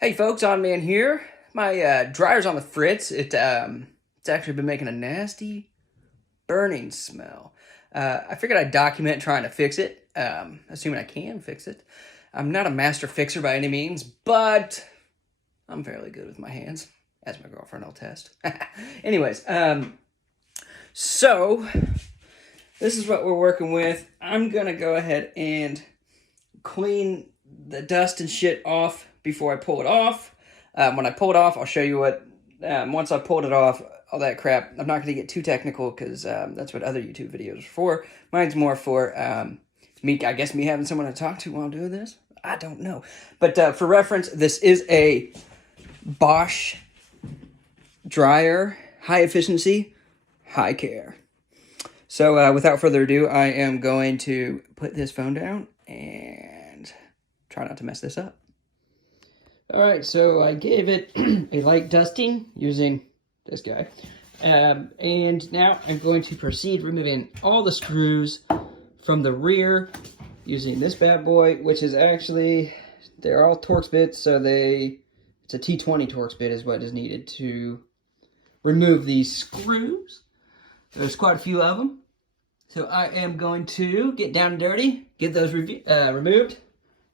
Hey folks, on man here. My dryer's on the fritz. It's actually been making a nasty burning smell. I figured I'd document trying to fix it, assuming I can fix it. I'm not a master fixer by any means, but I'm fairly good with my hands, as my girlfriend will test. Anyways, so this is what we're working with. I'm gonna go ahead and clean the dust and shit off before I pull it off. When I pull it off, I'll show you what, once I pulled it off, all that crap. I'm not going to get too technical because that's what other YouTube videos are for. Mine's more for me, I guess me having someone to talk to while doing this. I don't know. But for reference, this is a Bosch Dryer, high efficiency, high care. So without further ado, I am going to put this phone down and try not to mess this up. All right, so I gave it a light dusting using this guy. And now I'm going to proceed removing all the screws from the rear using this bad boy, which is actually, they're all Torx bits, so it's a T20 Torx bit is what is needed to remove these screws. There's quite a few of them. So I am going to get down and dirty, get those removed,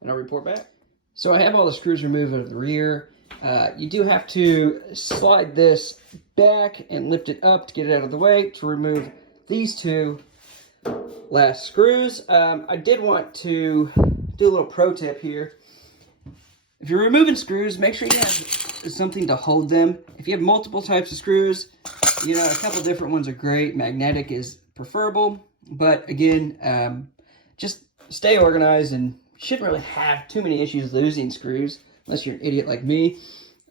and I'll report back. So I have all the screws removed out of the rear. You do have to slide this back and lift it up to get it out of the way to remove these two last screws. I did want to do a little pro tip here. If you're removing screws, make sure you have something to hold them. If you have multiple types of screws, you know, a couple different ones are great. Magnetic is preferable, but again, just stay organized and shouldn't really have too many issues losing screws unless you're an idiot like me.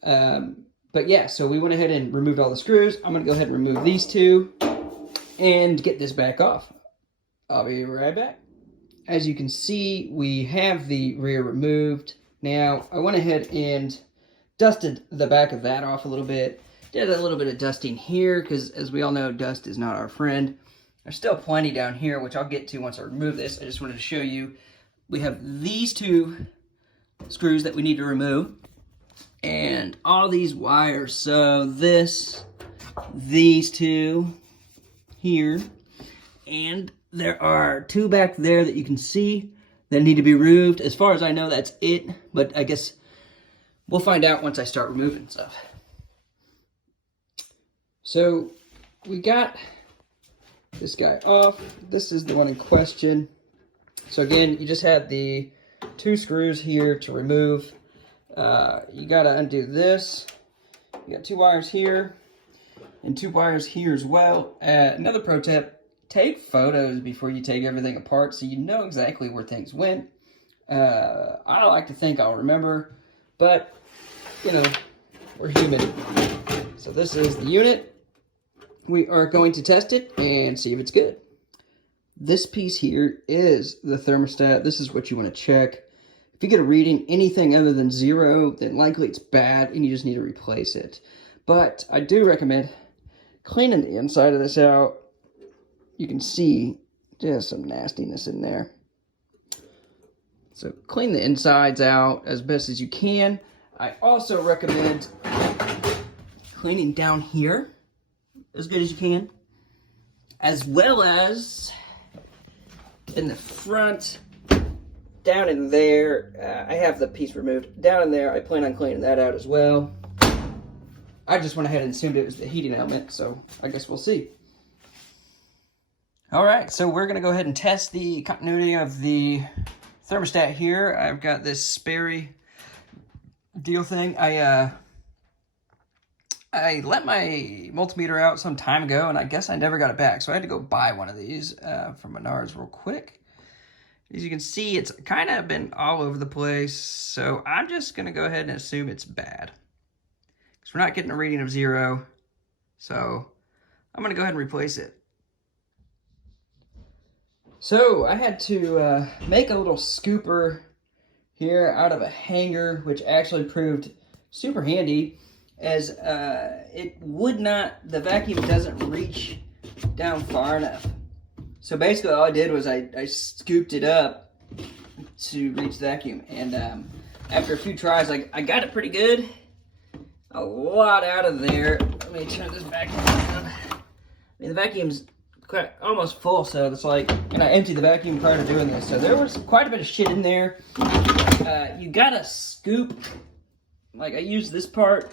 But yeah, so we went ahead and removed all the screws. I'm gonna go ahead and remove these two and get this back off. I'll be right back. As you can see, we have the rear removed. Now, I went ahead and dusted the back of that off a little bit. Did a little bit of dusting here because, as we all know, dust is not our friend. There's still plenty down here, which I'll get to once I remove this. I just wanted to show you. We have these two screws that we need to remove and all these wires. So these two here, and there are two back there that you can see that need to be removed. As far as I know, that's it, but I guess we'll find out once I start removing stuff. So we got this guy off. This is the one in question. So again, you just had the two screws here to remove. You gotta undo this. You got two wires here and two wires here as well. Another pro tip, take photos before you take everything apart so you know exactly where things went. I like to think I'll remember, but you know, we're human. So this is the unit. We are going to test it and see if it's good. This piece here is the thermostat. This is what you want to check. If you get a reading anything other than 0, then likely it's bad and you just need to replace it. But I do recommend cleaning the inside of this out. You can see just some nastiness in there. So clean the insides out as best as you can. I also recommend cleaning down here as good as you can, as well as in the front, down in there. I have the piece removed. Down in there, I plan on cleaning that out as well. I just went ahead and assumed it was the heating element, so I guess we'll see. All right, so we're gonna go ahead and test the continuity of the thermostat here. I've got this Sperry deal thing. I let my multimeter out some time ago, and I guess I never got it back, so I had to go buy one of these from Menards real quick. As you can see, it's kind of been all over the place, so I'm just going to go ahead and assume it's bad. Because we're not getting a reading of 0, so I'm going to go ahead and replace it. So I had to make a little scooper here out of a hanger, which actually proved super handy, as it would not, the vacuum doesn't reach down far enough. So basically all I did was I scooped it up to reach the vacuum, and after a few tries, I got it pretty good. A lot out of there. Let me turn this vacuum on. I mean, the vacuum's almost full, so it's like, and I emptied the vacuum prior to doing this, so there was quite a bit of shit in there. You gotta scoop, like I used this part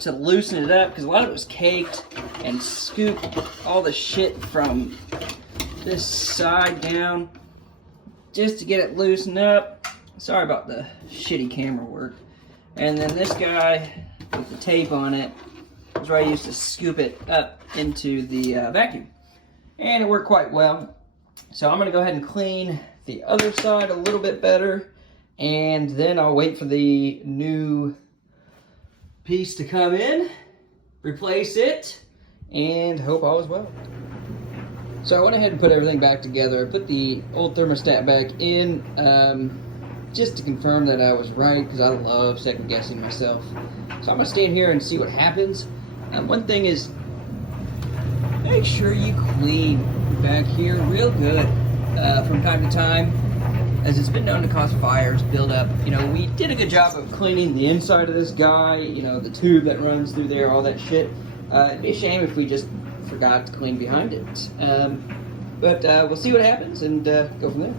to loosen it up, because a lot of it was caked, and scoop all the shit from this side down, just to get it loosened up. Sorry about the shitty camera work. And then this guy with the tape on it is where I used to scoop it up into the vacuum. And it worked quite well. So I'm gonna go ahead and clean the other side a little bit better, and then I'll wait for the new piece to come in, replace it, and hope all is well. So I went ahead and put everything back together. I put the old thermostat back in, just to confirm that I was right, because I love second guessing myself. So I'm gonna stand here and see what happens. One thing is, make sure you clean back here real good from time to time, as it's been known to cause fires, build up. You know, we did a good job of cleaning the inside of this guy, you know, the tube that runs through there, all that shit. It'd be a shame if we just forgot to clean behind it. But we'll see what happens and go from there.